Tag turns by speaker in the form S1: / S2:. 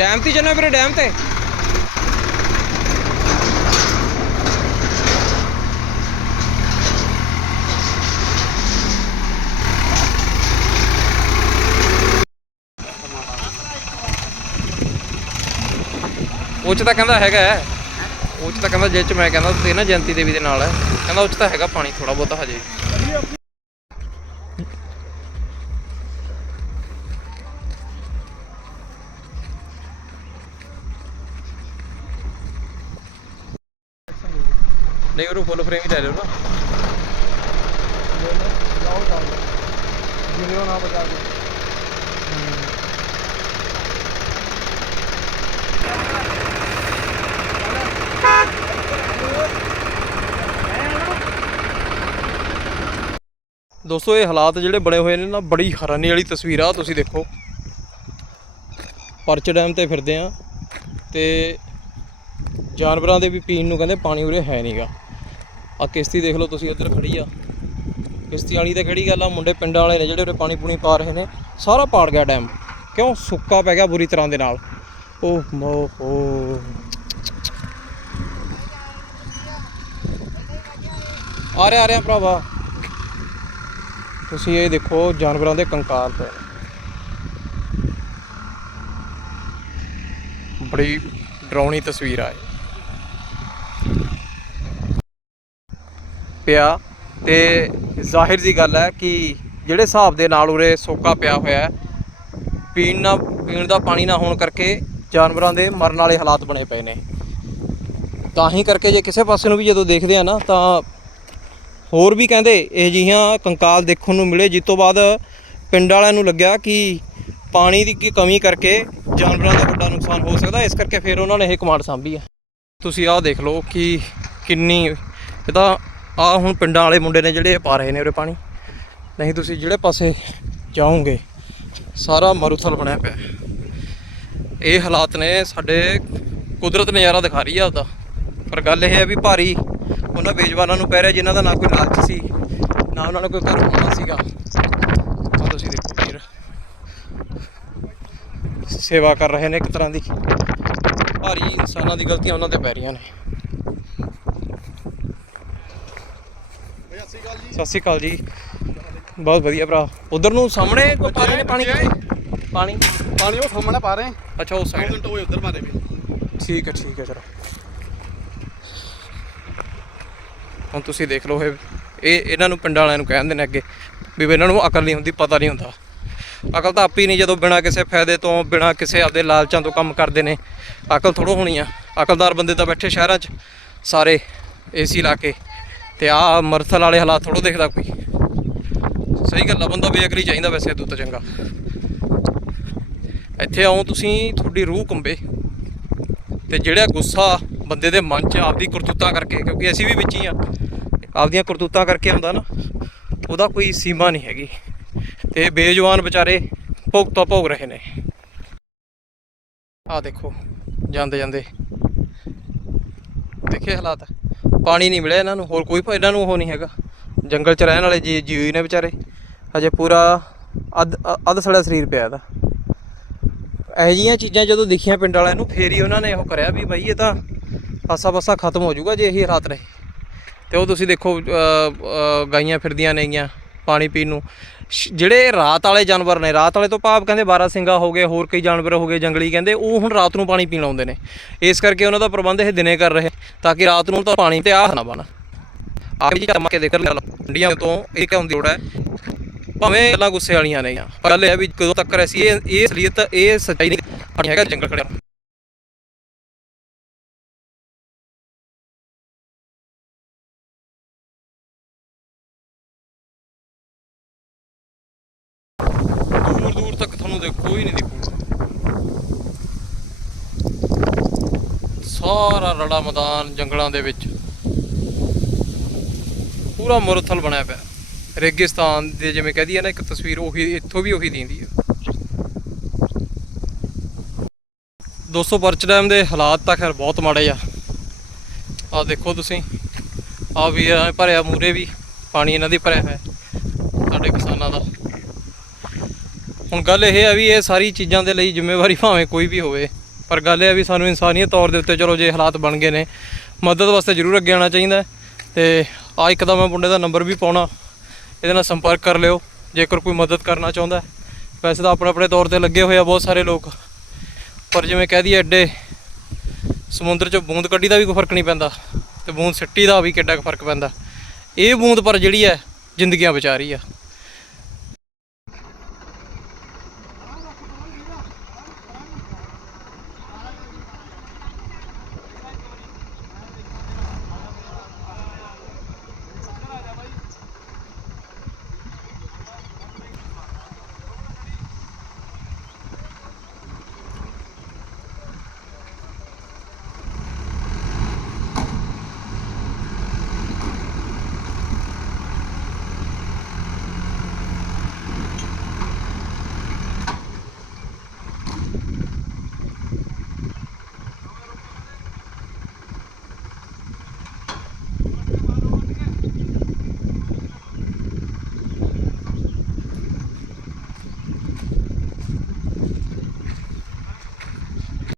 S1: Dam ਤੇ ਚੱਲਣਾ ਵੀਰੇ, ਡੈਮ ਤੇ। ਉਹ ਚ ਤਾਂ ਕਹਿੰਦਾ ਹੈਗਾ ਹੈ। ਉਹ ਚ ਤਾਂ ਕਹਿੰਦਾ ਜਿਹ ਚ ਮੈਂ ਕਹਿੰਦਾ ਤੇ ਨਾ ਜਯੰਤੀ ਦੇਵੀ ਦੇ ਨਾਲ ਹੈ। ਕਹਿੰਦਾ ਉਹ ਚ ਤਾਂ ਹੈਗਾ ਪਾਣੀ ਥੋੜਾ ਬਹੁਤਾ ਹਜੇ। ਨਹੀਂ ਉਹ ਫੁੱਲ ਫਰੇਮ ਹੀ ਲੈ ਲਿਓ ਨਾ।
S2: ਜਾਓ ਜਾਓ ਜਿਵੇਂ ਨਾ ਬਚਾ ਦੇ
S1: ਦੋਸਤੋ ਇਹ ਹਾਲਾਤ ਜਿਹੜੇ ਬਣੇ ਹੋਏ ਨੇ ਨਾ ਬੜੀ ਹੈਰਾਨੀ ਵਾਲੀ ਤਸਵੀਰ ਆ ਤੁਸੀਂ ਦੇਖੋ। ਪਰਚ ਡੈਮ ਤੇ ਫਿਰਦੇ ਆ ਤੇ ਜਾਨਵਰਾਂ ਦੇ ਵੀ ਪੀਣ ਨੂੰ ਕਹਿੰਦੇ ਪਾਣੀ ਉਰੇ ਹੈ ਨਹੀਂਗਾ ਆ ਕਿਸ਼ਤੀ ਦੇਖ ਲਓ ਤੁਸੀਂ, ਉੱਧਰ ਖੜੀ ਆ। ਕਿਸ਼ਤੀ ਵਾਲੀ ਤਾਂ ਕਿਹੜੀ ਗੱਲ ਆ, ਮੁੰਡੇ ਪਿੰਡਾਂ ਵਾਲੇ ਨੇ ਜਿਹੜੇ ਉਰੇ ਪਾਣੀ ਪੂਣੀ ਪਾ ਰਹੇ ਨੇ, ਸਾਰਾ ਪਾੜ ਗਿਆ ਡੈਮ। ਕਿਉਂ? ਸੁੱਕਾ ਪੈ ਗਿਆ ਬੁਰੀ ਤਰ੍ਹਾਂ ਦੇ ਨਾਲ। ਓਹ ਮੋ ਹੋ। ਆ ਰਿਹਾ ਆ ਰਿਹਾ ਭਰਾਵਾ। ਤੁਸੀਂ ਇਹ ਦੇਖੋ, ਜਾਨਵਰਾਂ ਦੇ ਕੰਕਾਲ ਪਏ ਬੜੀ ਡਰਾਉਣੀ ਤਸਵੀਰ ਆ ਪਿਆ ਤੇ ਜ਼ਾਹਿਰ ਜੀ ਗੱਲ ਹੈ ਕਿ ਜਿਹੜੇ ਹਿਸਾਬ ਦੇ ਨਾਲ ਉਰੇ ਸੋਕਾ ਪਿਆ ਹੋਇਆ ਹੈ, ਪੀਣ ਨਾ, ਪੀਣ ਦਾ ਪਾਣੀ ਨਾ ਹੋਣ ਕਰਕੇ ਜਾਨਵਰਾਂ ਦੇ ਮਰਨ ਵਾਲੇ ਹਾਲਾਤ ਬਣੇ ਪਏ ਨੇ। ਤਾਂ ਹੀ ਕਰਕੇ ਜੇ ਕਿਸੇ ਪਾਸੇ ਨੂੰ ਵੀ ਜਦੋਂ ਦੇਖਦੇ ਆ ਨਾ, ਤਾਂ ਹੋਰ ਵੀ ਕਹਿੰਦੇ ਇਹ ਜਿਹੀਆਂ ਕੰਕਾਲ ਦੇਖਣ ਨੂੰ ਮਿਲੇ, ਜਿਸ ਤੋਂ ਬਾਅਦ ਪਿੰਡ ਵਾਲਿਆਂ ਨੂੰ ਲੱਗਿਆ ਕਿ ਪਾਣੀ ਦੀ ਕੀ ਕਮੀ ਕਰਕੇ ਜਾਨਵਰਾਂ ਦਾ ਵੱਡਾ ਨੁਕਸਾਨ ਹੋ ਸਕਦਾ, ਇਸ ਕਰਕੇ ਫਿਰ ਉਹਨਾਂ ਨੇ ਇਹ ਕਮਾਂਡ ਸਾਂਭੀ ਆ ਤੁਸੀਂ ਆਹ ਦੇਖ ਲਓ ਕਿ ਕਿੰਨੀ, ਇਹ ਤਾਂ ਆਹ ਹੁਣ ਪਿੰਡਾਂ ਵਾਲੇ ਮੁੰਡੇ ਨੇ ਜਿਹੜੇ ਇਹ ਪਾ ਰਹੇ ਨੇ ਉਰੇ ਪਾਣੀ। ਨਹੀਂ, ਤੁਸੀਂ ਜਿਹੜੇ ਪਾਸੇ ਜਾਓਗੇ, ਸਾਰਾ ਮਰੂਥਲ ਬਣਿਆ ਪਿਆ। ਇਹ ਹਾਲਾਤ ਨੇ, ਸਾਡੇ ਕੁਦਰਤ ਨਜ਼ਾਰਾ ਦਿਖਾ ਰਹੀ ਆ ਉਹਦਾ ਪਰ ਗੱਲ ਇਹ ਹੈ ਵੀ ਭਾਰੀ ਉਹਨਾਂ ਬੇਜਵਾਨਾਂ ਨੂੰ ਪੈ ਰਿਹਾ ਜਿਨ੍ਹਾਂ ਦਾ ਨਾ ਕੋਈ ਲਾਲਚ ਸੀ, ਨਾ ਉਹਨਾਂ ਨੂੰ ਕੋਈ ਘਰ ਹੋਣਾ ਸੀਗਾ। ਆਹ ਤੁਸੀਂ ਦੇਖੋ ਵੀਰ। ਸੇਵਾ ਕਰ ਰਹੇ ਨੇ ਇੱਕ ਤਰ੍ਹਾਂ ਦੀ। ਭਾਰੀ ਇਨਸਾਨਾਂ ਦੀ ਗਲਤੀਆਂ ਉਹਨਾਂ ਤੇ ਪੈ ਰਹੀਆਂ ਨੇ। ਸਤਿ ਸ਼੍ਰੀ ਅਕਾਲ ਜੀ। ਬਹੁਤ ਵਧੀਆ ਭਰਾ। ਉਧਰ ਨੂੰ ਸਾਹਮਣੇ ਕੋ ਪਾ ਰਹੇ ਨੇ ਪਾਣੀ? ਕਿੱਥੇ ਪਾਣੀ?
S2: ਪਾਣੀ ਉਹ ਸਾਹਮਣੇ ਪਾ ਰਹੇ।
S1: ਅੱਛਾ ਉਸ ਸਾਈਡ
S2: ਘੰਟੇ ਹੋਏ ਉਧਰ ਮਾਰੇ ਵੀ।
S1: ਠੀਕ ਹੈ ਠੀਕ ਹੈ ਚਲੋ। ਹੁਣ ਤੁਸੀਂ ਦੇਖ ਲਓ ਇਹ ਇਹ ਇਹਨਾਂ ਨੂੰ ਪਿੰਡਾਂ ਵਾਲਿਆਂ ਨੂੰ ਕਹਿੰਦੇ ਨੇ ਅੱਗੇ ਵੀ ਇਹਨਾਂ ਨੂੰ ਅਕਲ ਨਹੀਂ ਹੁੰਦੀ ਪਤਾ ਨਹੀਂ ਹੁੰਦਾ। ਅਕਲ ਤਾਂ ਆਪੀ ਨਹੀਂ ਜਦੋਂ ਬਿਨਾਂ ਕਿਸੇ ਫਾਇਦੇ ਤੋਂ ਬਿਨਾਂ ਕਿਸੇ ਆਪਦੇ ਲਾਲਚਾਂ ਤੋਂ ਕੰਮ ਕਰਦੇ ਨੇ। ਅਕਲ ਥੋੜੋ ਹੋਣੀ ਆ। ਅਕਲਦਾਰ ਬੰਦੇ ਤਾਂ ਬੈਠੇ ਸ਼ਹਿਰਾਂ 'ਚ ਸਾਰੇ ਏਸੀ ਲਾ ਕੇ। ਤੇ ਆਹ ਮਰਥਲ ਵਾਲੇ ਹਾਲਾਤ ਥੋੜੋ ਦੇਖਦਾ ਕੋਈ। ਸਹੀ ਗੱਲ ਆ, ਬੰਦਾ ਬੇਅਕਲੀ ਚਾਹੀਦਾ ਵੈਸੇ ਤੂੰ ਚੰਗਾ। ਇੱਥੇ ਆਉਂ ਤੁਸੀਂ, ਤੁਹਾਡੀ ਰੂਹ ਕੰਬੇ। ਤੇ ਜਿਹੜਾ ਗੁੱਸਾ ਬੰਦੇ ਦੇ ਮਨ 'ਚ ਆਪਦੀ ਕਰਤੂਤਾਂ ਕਰਕੇ, ਕਿਉਂਕਿ ਅਸੀਂ ਵੀ ਵਿੱਚ ਹੀ ਆ, ਆਪਦੀਆਂ ਕਰਤੂਤਾਂ ਕਰਕੇ ਆਉਂਦਾ ਨਾ, ਉਹਦਾ ਕੋਈ ਸੀਮਾ ਨਹੀਂ ਹੈਗੀ। ਤੇ ਬੇਜਵਾਨ ਵਿਚਾਰੇ ਭੁਗਤੋਂ ਭੋਗ ਰਹੇ ਨੇ। ਆਹ ਦੇਖੋ ਜਾਂਦੇ ਜਾਂਦੇ ਦੇਖੇ ਹਾਲਾਤ। ਪਾਣੀ ਨਹੀਂ ਮਿਲਿਆ ਇਹਨਾਂ ਨੂੰ, ਹੋਰ ਕੋਈ ਇਹਨਾਂ ਨੂੰ ਉਹ ਨਹੀਂ ਹੈਗਾ। ਜੰਗਲ 'ਚ ਰਹਿਣ ਵਾਲੇ ਜੀ ਜੀਵ ਨੇ ਵਿਚਾਰੇ। ਹਜੇ ਪੂਰਾ ਅੱਧ ਅ- ਅੱਧ ਸੜਾ ਸਰੀਰ ਪਿਆ ਇਹਦਾ। ਇਹੋ ਜਿਹੀਆਂ ਚੀਜ਼ਾਂ ਜਦੋਂ ਦਿਖੀਆਂ ਪਿੰਡ ਵਾਲਿਆਂ ਨੂੰ, ਫੇਰ ਹੀ ਉਹਨਾਂ ਨੇ ਉਹ ਕਰਿਆ ਵੀ ਬਾਈ ਇਹ ਤਾਂ ਪਾਸਾ ਪਾਸਾ ਖਤਮ ਹੋ ਜਾਊਗਾ ਜੇ ਇਹੀ ਹਾਲਾਤ ਰਹੇ। ਤੇ ਉਹ ਤੁਸੀਂ ਦੇਖੋ ਗਾਈਆਂ ਫਿਰਦੀਆਂ ਨੇਗੀਆਂ। ਪਾਣੀ ਪੀਣ ਨੂੰ। ਸ਼- ਜਿਹੜੇ ਰਾਤ ਵਾਲੇ ਜਾਨਵਰ ਨੇ, ਰਾਤ ਵਾਲੇ ਤੋਂ ਭਾਵ ਕਹਿੰਦੇ ਬਾਰਾ ਸਿੰਘਾ ਹੋ ਗਏ, ਹੋਰ ਕਈ ਜਾਨਵਰ ਹੋ ਗਏ, ਜੰਗਲੀ ਕਹਿੰਦੇ, ਉਹ ਹੁਣ ਰਾਤ ਨੂੰ ਪਾਣੀ ਪੀਣ ਆਉਂਦੇ ਨੇ। ਇਸ ਕਰਕੇ ਉਹਨਾਂ ਦਾ ਪ੍ਰਬੰਧ ਇਹ ਦਿਨੇ ਕਰ ਰਹੇ ਤਾਂ ਕਿ ਰਾਤ ਨੂੰ ਤਾਂ ਪਾਣੀ ਤੇ ਆਹ ਨਾ ਬਣ। ਆਪ ਜੀ ਕੰਮ ਕੇ ਦੇਖ ਲਓ ਮੰਡੀਆਂ ਤੋਂ ਇਹ ਕਿਉਂ ਦੀ ਲੋੜ ਹੈ, ਭਾਵੇਂ ਗੱਲਾਂ ਗੁੱਸੇ ਵਾਲੀਆਂ ਨੇ ਪਰ ਗੱਲ ਇਹ ਹੈ ਵੀ ਕਦੋਂ ਤੱਕ ਅਸੀਂ ਇਹ ਇਹ ਅਸਲੀਅਤ, ਇਹ ਸੱਚਾਈ ਨਹੀਂ ਆਪਣੀ ਹੈਗਾ ਜੰਗਲ ਖੜਿਆ। ਕੋਈ ਨਹੀਂ ਦਿਖੂਗਾ। ਸਾਰਾ ਰੜਾ ਮੈਦਾਨ ਜੰਗਲਾਂ ਦੇ ਵਿੱਚ। ਪੂਰਾ ਮੁਰਥਲ ਬਣਿਆ ਪਿਆ। ਰੇਗਿਸਤਾਨ ਦੇ ਜਿਵੇਂ ਕਹਦੀ ਹੈ ਨਾ, ਇੱਕ ਤਸਵੀਰ ਉਹੀ, ਇੱਥੋਂ ਵੀ ਉਹੀ ਦਿੰਦੀ ਹੈ ਦੋਸਤੋ ਬਰਚ ਡੈਮ ਦੇ ਹਾਲਾਤ ਤਾਂ ਖੈਰ ਬਹੁਤ ਮਾੜੇ ਆ। ਆ ਦੇਖੋ ਤੁਸੀਂ। ਆ ਵੀ ਐਂ ਭਰਿਆ ਮੂਰੇ ਵੀ। ਪਾਣੀ ਇਹਨਾਂ ਦੀ ਭਰਿਆ ਹੋਇਆ। ਸਾਡੇ ਕਿਸਾਨਾਂ ਦਾ। ਹੁਣ ਗੱਲ ਇਹ ਆ ਵੀ ਇਹ ਸਾਰੀ ਚੀਜ਼ਾਂ ਦੇ ਲਈ ਜ਼ਿੰਮੇਵਾਰੀ ਭਾਵੇਂ ਕੋਈ ਵੀ ਹੋਵੇ, ਪਰ ਗੱਲ ਇਹ ਆ ਵੀ ਸਾਨੂੰ ਇਨਸਾਨੀਅਤ ਤੌਰ ਦੇ ਉੱਤੇ ਚਲੋ ਜੇ ਹਾਲਾਤ ਬਣ ਗਏ ਨੇ, ਮਦਦ ਵਾਸਤੇ ਜ਼ਰੂਰ ਅੱਗੇ ਆਉਣਾ ਚਾਹੀਦਾ ਹੈ। ਤੇ ਆ ਇੱਕ ਤਾਂ ਮੈਂ ਮੁੰਡੇ ਦਾ ਨੰਬਰ ਵੀ ਪਾਉਣਾ, ਇਹਦੇ ਨਾਲ ਸੰਪਰਕ ਕਰ ਲਿਓ, ਜੇਕਰ ਕੋਈ ਮਦਦ ਕਰਨਾ ਚਾਹੁੰਦਾ ਵੈਸੇ ਤਾਂ ਆਪਣੇ ਆਪਣੇ ਤੌਰ ਤੇ ਲੱਗੇ ਹੋਏ ਆ ਬਹੁਤ ਸਾਰੇ ਲੋਕ, ਪਰ ਜਿਵੇਂ ਕਹਿ ਦਈਏ ਐਡੇ ਸਮੁੰਦਰ 'ਚੋਂ ਬੂੰਦ ਕੱਢੀ ਦਾ ਵੀ ਕੋਈ ਫ਼ਰਕ ਨਹੀਂ ਪੈਂਦਾ ਤੇ ਬੂੰਦ ਸਿੱਟੀ ਦਾ ਵੀ ਕਿੱਡਾ ਕੁ ਫ਼ਰਕ ਪੈਂਦਾ ਇਹ ਬੂੰਦ ਪਰ ਜਿਹੜੀ ਹੈ ਜ਼ਿੰਦਗੀਆਂ ਬਚਾ ਰਹੀ ਆ